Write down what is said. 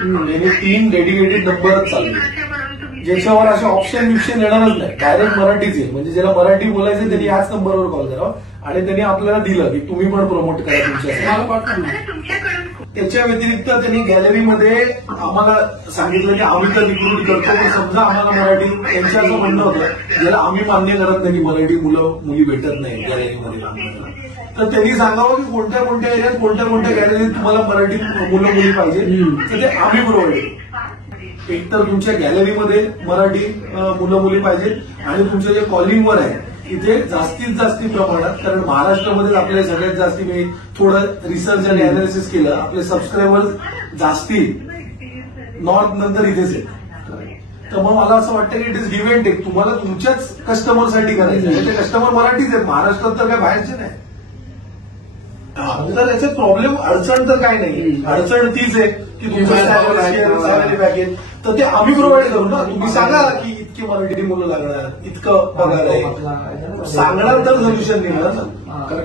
त्यांनी 3 डेडिकेटेड नंबरच चालले, ज्याच्यावर असे ऑप्शन येणारच नाही, डायरेक्ट मराठीच येईल. म्हणजे ज्याला मराठी बोलायचं त्यांनी याच नंबरवर कॉल करावा. आणि त्यांनी आपल्याला दिलं की तुम्ही पण प्रमोट करा तुमच्या. त्याच्या व्यतिरिक्त त्यांनी गॅलरीमध्ये आम्हाला सांगितलं की आम्ही तर रिक्रूट करतो, पण समजा आम्हाला मराठी, त्यांचं असं म्हणणं होतं ज्याला आम्ही मान्य करत नाही की मराठी मुली भेटत नाही गॅलरीमध्ये काम करायला, तर त्यांनी सांगावं की कोणत्या कोणत्या एरियात कोणत्या गॅलरीत तुम्हाला मराठी मुली पाहिजे, तर ते आम्ही प्रोव्हाइड करू. एक तर तुमच्या गॅलरीमध्ये मराठी मुली पाहिजेत आणि तुमचं जे कॉलिंगवर आहे तिथे जास्तीत जास्त प्रमाणात, कारण महाराष्ट्रामध्ये आपले सगळ्यात जास्ती, मी थोडं रिसर्च आणि अनालिसिस केलं, आपले सबस्क्रायबर्स जास्ती नॉर्थ नंतर इथेच आहेत. तर मग मला असं वाटतं की it is give and take. तुम्हाला तुमच्याच कस्टमरसाठी करायचं आहे, ते कस्टमर मराठीच आहेत, महाराष्ट्रात तर काय बाहेरचे नाही. तर याचे प्रॉब्लेम, अडचण तर काय नाही, अडचण तीच आहे की तुमचं सॅलरी पॅकेज, तर ते आम्ही प्रोव्हाइड करू ना. तुम्ही सांगा की इतकी मराठी मुलं लागणार, इतकं पगार आहे, सांगणार तर सोल्युशन निघणार ना.